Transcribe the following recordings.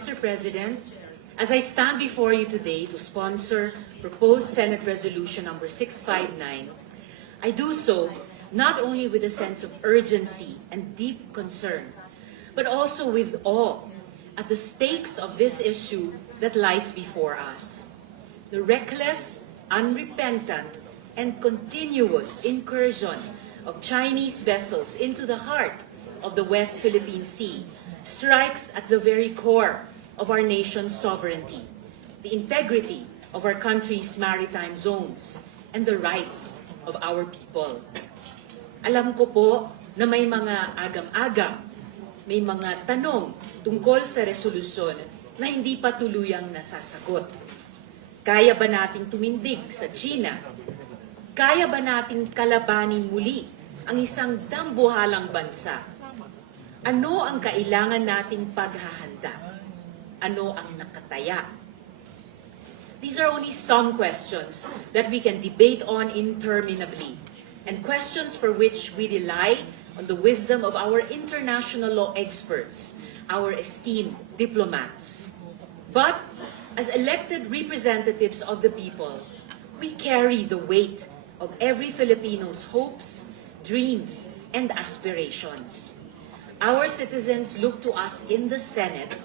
Mr. President, as I stand before you today to sponsor proposed Senate Resolution number 659, I do so not only with a sense of urgency and deep concern, but also with awe at the stakes of this issue that lies before us. The reckless, unrepentant, and continuous incursion of Chinese vessels into the heart of the West Philippine Sea strikes at the very core of our nation's sovereignty, the integrity of our country's maritime zones, and the rights of our people. Alam ko po na may mga agam-agam, may mga tanong tungkol sa resolusyon na hindi pa tuluyang nasasagot. Kaya ba nating tumindig sa China? Kaya ba nating kalabanin muli ang isang dambuhalang bansa? Ano ang kailangan nating paghahanda? Ano ang nakataya? These are only some questions that we can debate on interminably, and questions for which we rely on the wisdom of our international law experts, our esteemed diplomats. But as elected representatives of the people, we carry the weight of every Filipino's hopes, dreams, and aspirations. Our citizens look to us in the Senate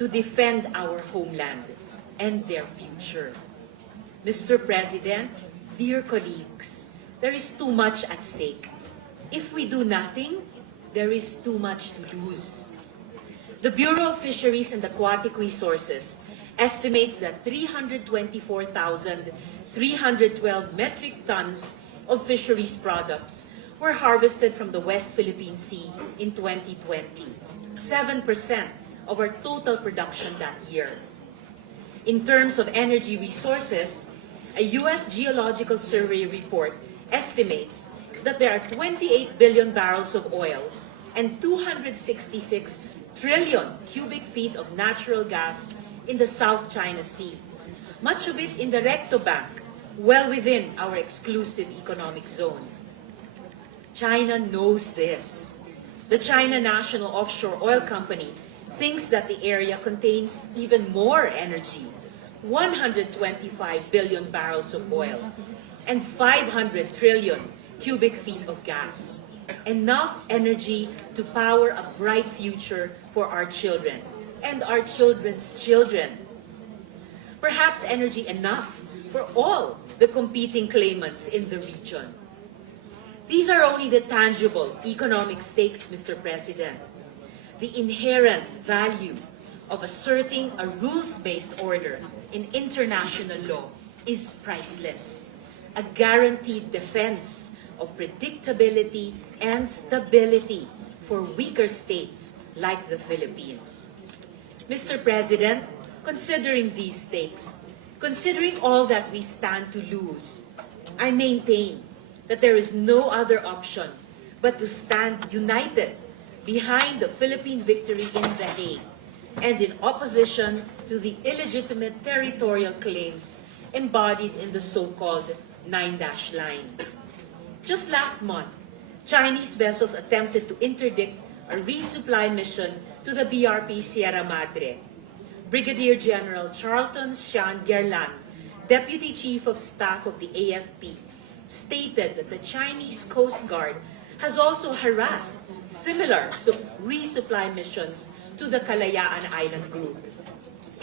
to defend our homeland and their future. Mr. President, dear colleagues, there is too much at stake. If we do nothing, there is too much to lose. The Bureau of Fisheries and Aquatic Resources estimates that 324,312 metric tons of fisheries products were harvested from the West Philippine Sea in 2020, 7% of our total production that year. In terms of energy resources, a U.S. Geological Survey report estimates that there are 28 billion barrels of oil and 266 trillion cubic feet of natural gas in the South China Sea, much of it in the Recto Bank, well within our exclusive economic zone. China knows this. The China National Offshore Oil Company thinks that the area contains even more energy, 125 billion barrels of oil, and 500 trillion cubic feet of gas. Enough energy to power a bright future for our children and our children's children. Perhaps energy enough for all the competing claimants in the region. These are only the tangible economic stakes, Mr. President. The inherent value of asserting a rules-based order in international law is priceless. A guaranteed defense of predictability and stability for weaker states like the Philippines. Mr. President, considering these stakes, considering all that we stand to lose, I maintain that there is no other option but to stand united behind the Philippine victory in The Hague and in opposition to the illegitimate territorial claims embodied in the so-called 9-dash line. Just last month, Chinese vessels attempted to interdict a resupply mission to the BRP Sierra Madre. Brigadier General Charlton Sian Gerlan, Deputy Chief of Staff of the AFP, stated that the Chinese Coast Guard has also harassed similar resupply missions to the Kalayaan Island group.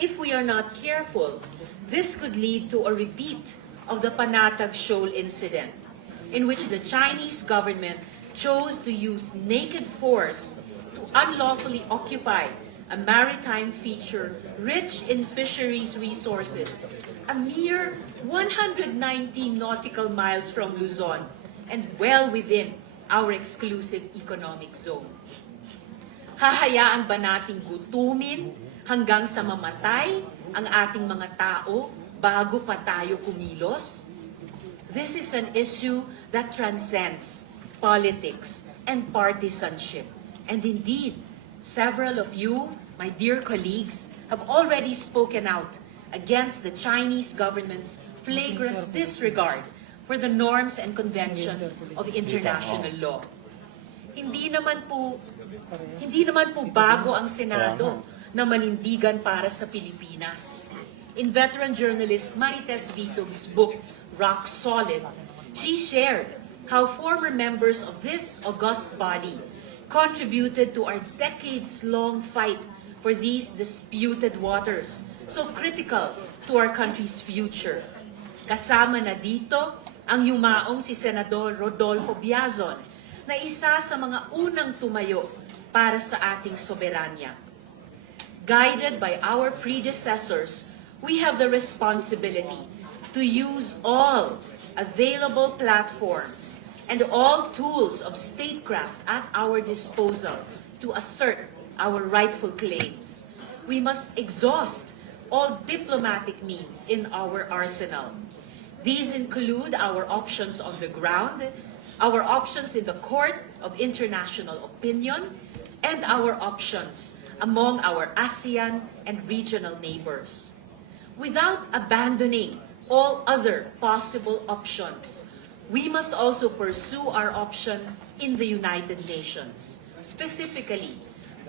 If we are not careful, this could lead to a repeat of the Panatag Shoal incident, in which the Chinese government chose to use naked force to unlawfully occupy a maritime feature rich in fisheries resources, a mere 190 nautical miles from Luzon and well within our exclusive economic zone. Hahayaan ba nating gutumin hanggang sa mamatay ang ating mga tao bago pa tayo kumilos? This is an issue that transcends politics and partisanship. And indeed, several of you, my dear colleagues, have already spoken out against the Chinese government's flagrant disregard for the norms and conventions of international law. Hindi naman po bago ang Senado na manindigan para sa Pilipinas. In veteran journalist Marites Vitug's book, Rock Solid, she shared how former members of this august body contributed to our decades-long fight for these disputed waters, so critical to our country's future. Kasama na dito ang yumaong si Senador Rodolfo Biazon, na isa sa mga unang tumayo para sa ating soberanya. Guided by our predecessors, we have the responsibility to use all available platforms and all tools of statecraft at our disposal to assert our rightful claims. We must exhaust all diplomatic means in our arsenal. These include our options on the ground, our options in the court of international opinion, and our options among our ASEAN and regional neighbors. Without abandoning all other possible options, we must also pursue our option in the United Nations, specifically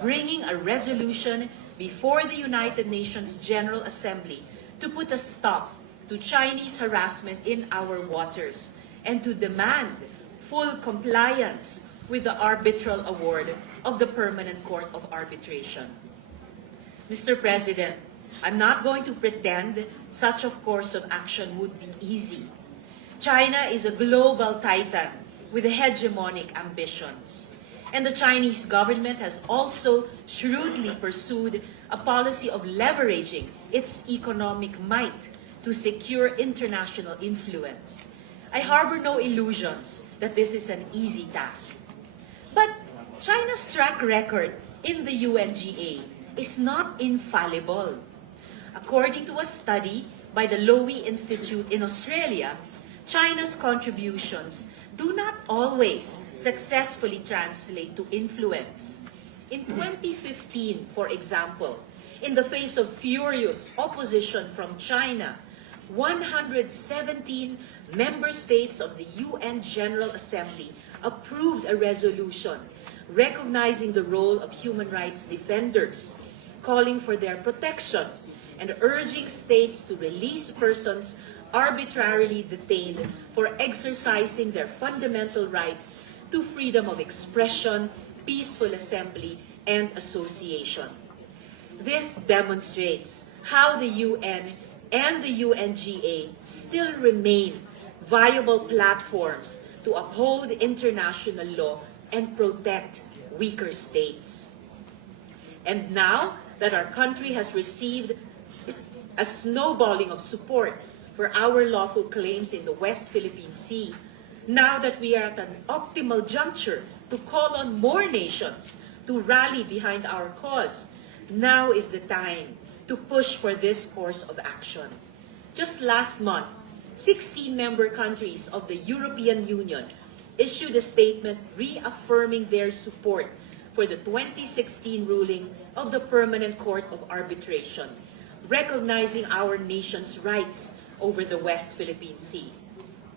bringing a resolution before the United Nations General Assembly to put a stop to Chinese harassment in our waters and to demand full compliance with the arbitral award of the Permanent Court of Arbitration. Mr. President, I'm not going to pretend such a course of action would be easy. China is a global titan with hegemonic ambitions. And the Chinese government has also shrewdly pursued a policy of leveraging its economic might to secure international influence. I harbor no illusions that this is an easy task. But China's track record in the UNGA is not infallible. According to a study by the Lowy Institute in Australia, China's contributions do not always successfully translate to influence. In 2015, for example, in the face of furious opposition from China, 117 member states of the UN General Assembly approved a resolution recognizing the role of human rights defenders, calling for their protection, and urging states to release persons arbitrarily detained for exercising their fundamental rights to freedom of expression, peaceful assembly, and association. This demonstrates how the UN and the UNGA still remain viable platforms to uphold international law and protect weaker states. And now that our country has received a snowballing of support for our lawful claims in the West Philippine Sea, now that we are at an optimal juncture to call on more nations to rally behind our cause, now is the time to push for this course of action. Just last month, 16 member countries of the European Union issued a statement reaffirming their support for the 2016 ruling of the Permanent Court of Arbitration, recognizing our nation's rights over the West Philippine Sea.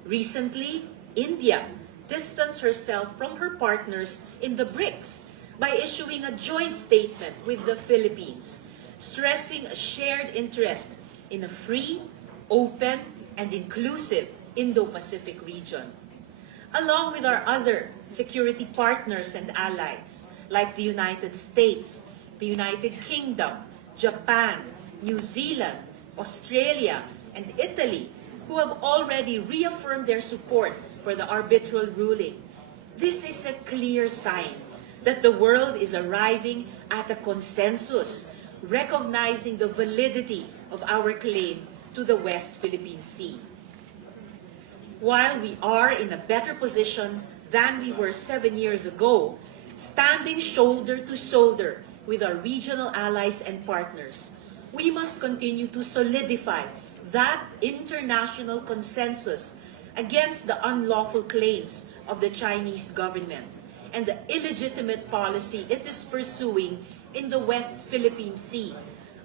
Recently, India distanced herself from her partners in the BRICS by issuing a joint statement with the Philippines, stressing a shared interest in a free, open, and inclusive Indo-Pacific region. Along with our other security partners and allies, like the United States, the United Kingdom, Japan, New Zealand, Australia, and Italy, who have already reaffirmed their support for the arbitral ruling. This is a clear sign that the world is arriving at a consensus, recognizing the validity of our claim to the West Philippine Sea. While we are in a better position than we were 7 years ago, standing shoulder to shoulder with our regional allies and partners, we must continue to solidify that international consensus against the unlawful claims of the Chinese government and the illegitimate policy it is pursuing in the West Philippine Sea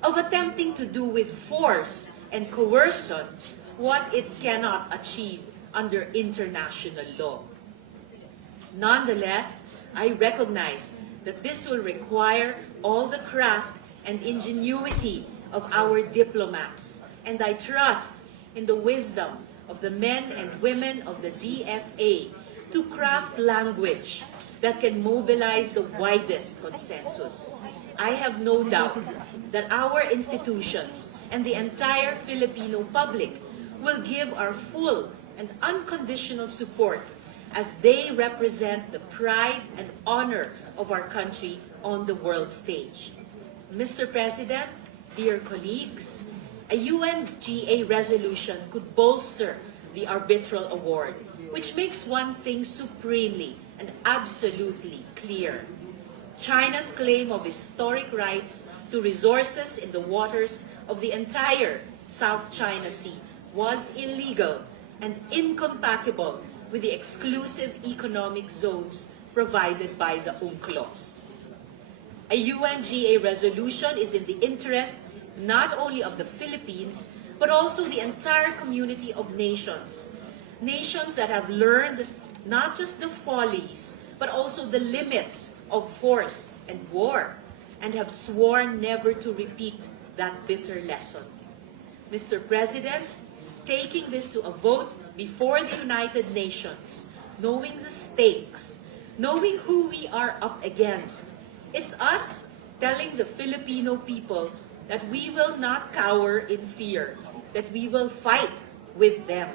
of attempting to do with force and coercion what it cannot achieve under international law. Nonetheless, I recognize that this will require all the craft and ingenuity of our diplomats, and I trust in the wisdom of the men and women of the DFA to craft language that can mobilize the widest consensus. I have no doubt that our institutions and the entire Filipino public will give our full and unconditional support as they represent the pride and honor of our country on the world stage. Mr. President, dear colleagues, a UNGA resolution could bolster the arbitral award, which makes one thing supremely and absolutely clear. China's claim of historic rights to resources in the waters of the entire South China Sea was illegal and incompatible with the exclusive economic zones provided by the UNCLOS. A UNGA resolution is in the interest not only of the Philippines, but also the entire community of nations. Nations that have learned not just the follies, but also the limits of force and war, and have sworn never to repeat that bitter lesson. Mr. President, taking this to a vote before the United Nations, knowing the stakes, knowing who we are up against, is us telling the Filipino people that we will not cower in fear, that we will fight with them.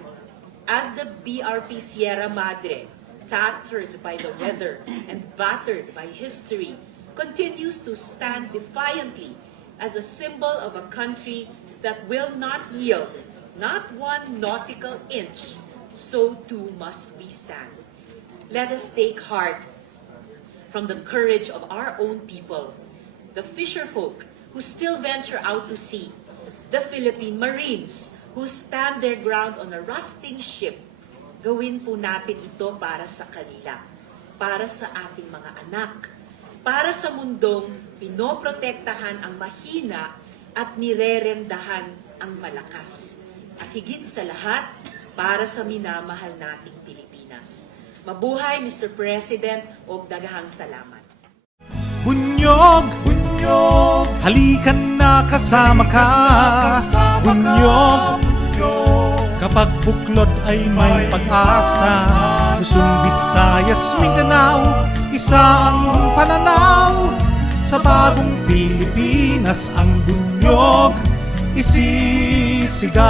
As the BRP Sierra Madre, tattered by the weather and battered by history, continues to stand defiantly as a symbol of a country that will not yield, not one nautical inch, so too must we stand. Let us take heart from the courage of our own people, the fisherfolk who still venture out to sea, the Philippine Marines who stand their ground on a rusting ship. Gawin po natin ito para sa kanila, para sa ating mga anak, para sa mundong pinoprotektahan ang mahina at nirerendahan ang malakas. At higit sa lahat, para sa minamahal nating Pilipinas. Mabuhay, Mr. President, o daghang salamat. Bunyog, bunyog, halikan na kasama ka. Bunyog, kapag buklod ay may pag-asa. Luzon, Visayas, Mindanao, isa ang pananaw. Sa bagong Pilipinas ang bunyog isisigaw.